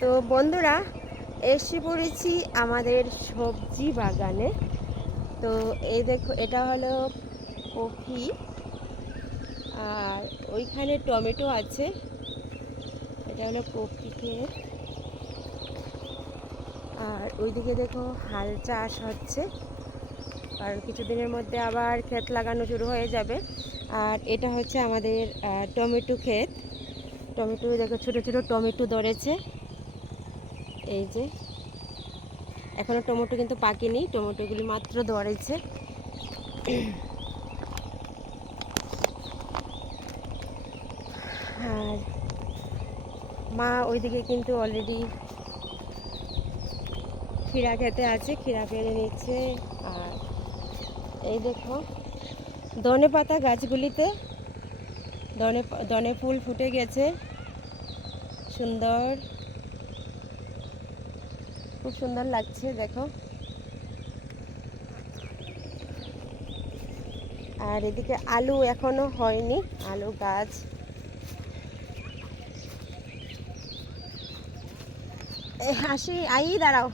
তো বন্ধুরা, এসে পড়েছি আমাদের সবজি বাগানে। তো এই দেখো, এটা হলো কফি আর ওইখানে টমেটো আছে। এটা হলো কফি ক্ষেত আর ওইদিকে দেখো, হাল চাষ হচ্ছে। কারণ কিছুদিনের মধ্যে আবার ক্ষেত লাগানো শুরু হয়ে যাবে। আর এটা হচ্ছে আমাদের টমেটো ক্ষেত। টমেটো দেখো, ছোটো ছোটো টমেটো ধরেছে। এই যে। এখনও টমেটো কিন্তু পাকেনি টমেটোগুলি মাত্র ধরেছে। আর মা ওইদিকে কিন্তু অলরেডি খিরা খেতে আছে খিরা পেরে নিচ্ছে। আর এই দেখো, ধনে পাতা গাছগুলিতে ধনে ধনে ফুল ফুটে গেছে। সুন্দর। খুব সুন্দর লাগছে, দেখো। আর এদিকে আলু এখনও হয়নি, আলু গাছ। হাসি, আই, দাঁড়াও।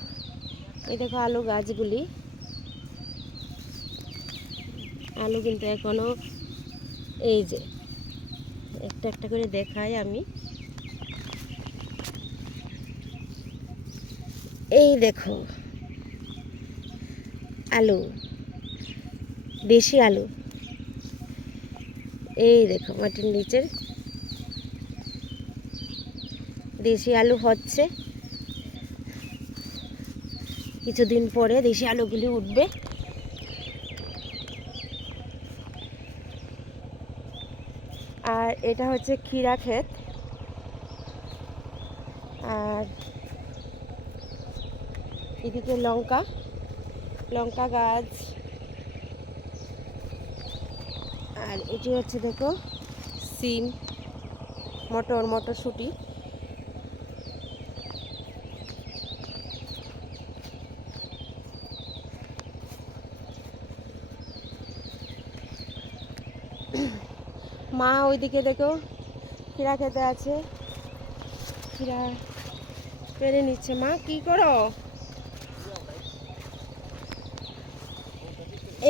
এই দেখো আলু গাছগুলি। আলু কিন্তু এখনও, এই যে, একটা একটা করে দেখাই আমি। এই দেখো। আলু। দেশি আলু। এই দেখো মাটির নিচের। দেশি আলু হচ্ছে। কিছুদিন পরে দেশি আলুগুলি উঠবে। আর এটা হচ্ছে ক্ষীরা ক্ষেত। আর এদিকে লঙ্কা লঙ্কা গাছ। আর এটি হচ্ছে দেখো সিম, মটর, মটরশুঁটি। মা ওইদিকে দেখো খিরা খেতে আছে। খিরা পেরে নিচ্ছে। মা, কি করো?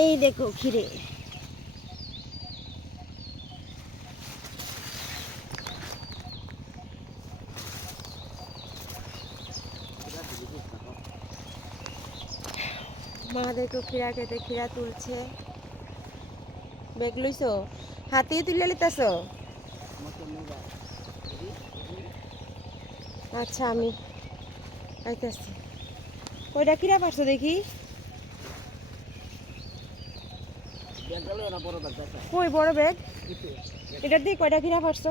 এই দেখো খিরে মা দেখো খিরা খেতে খিরা তুলছে। বেগ লইছো? হাতে তুলে লিতেছ আচ্ছা আমি আইতেছি। ওইটা কিরা পারছ দেখি? কই, বড় ব্যাগ এটার দিয়ে কয়টা খিরা পারছ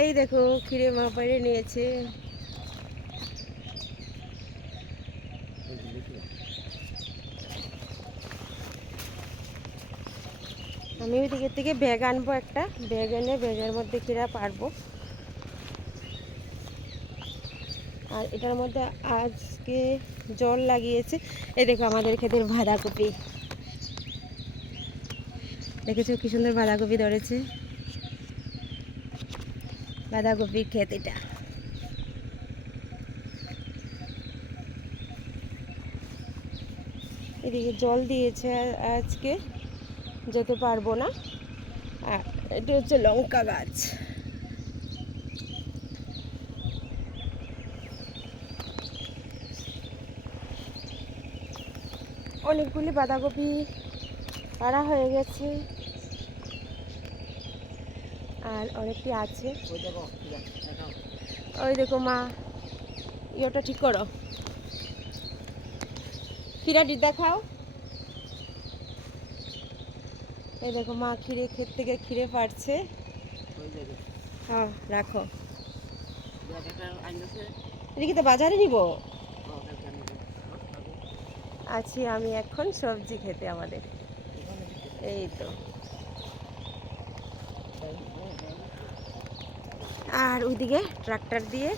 এই দেখো, খিরে মা নিয়েছে। আমি ওই থেকে ব্যাগ আনব একটা। ব্যাগ এনে ব্যাগের মধ্যে খিরা পারব আর এটার মধ্যে আজকে জল লাগিয়েছে। এই দেখো আমাদের ক্ষেতের বাঁধাকপি। দেখেছ কি সুন্দর বাঁধাকপি ধরেছে? বাঁধাকপির ক্ষেত এটা। এদিকে জল দিয়েছে আজকে, যেতে পারব না। আর এটা হচ্ছে লঙ্কা গাছ। অনেকগুলি বাঁধাকপি পাড়া হয়ে গেছে। আর অনেকটি আছে। ওই দেখো মা ইয়েটা ঠিক করো। খিরাটি দেখাও। এই দেখো মা খিরে ক্ষেত থেকে খিরে পারছে। হ্যাঁ রাখো। এদিকে তো বাজারে নিব? আছি আমি এখন সবজি খেতে আমাদের। এই তো। আর ওইদিকে ট্রাক্টর দিয়ে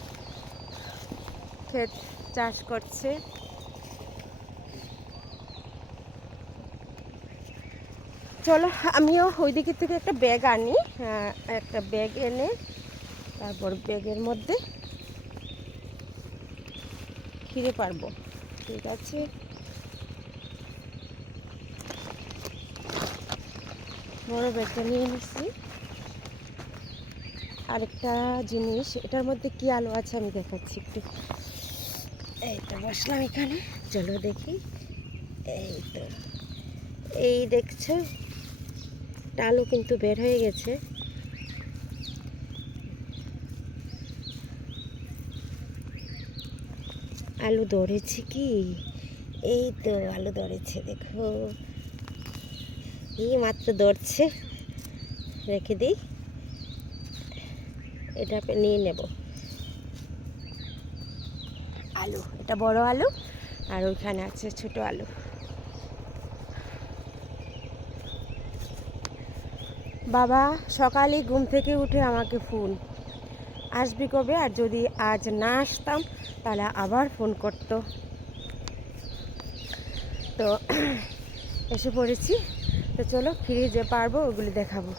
ক্ষেত চাষ করছে। চলো, আমিও ওই দিকের থেকে একটা ব্যাগ আনি একটা ব্যাগ এনে তারপর ব্যাগের মধ্যে ফিরে পারব। ঠিক আছে। বড় ব্যাগটা নিয়ে নিচ্ছি আরেকটা জিনিস, এটার মধ্যে কি আলো আছে আমি দেখাচ্ছি একটু। এই তো বসলাম এখানে, চলো দেখি। এই তো, এই দেখছ, একটা আলু কিন্তু বের হয়ে গেছে। আলু ধরেছে কি? এই তো আলু ধরেছে, দেখো। এই মাত্র ধরছে। রেখে দিই। এটা নিয়ে নেব। আলু, এটা বড় আলু, আর ওইখানে আছে ছোট আলু। বাবা, সকালে ঘুম থেকে উঠে আমাকে ফোন। আসবি কবে? আর যদি আজ না আসতাম, তাহলে আবার ফোন করতো। তো, এসে পড়েছি। তো চলো ফিরে যে পারব, ওগুলি দেখাবো।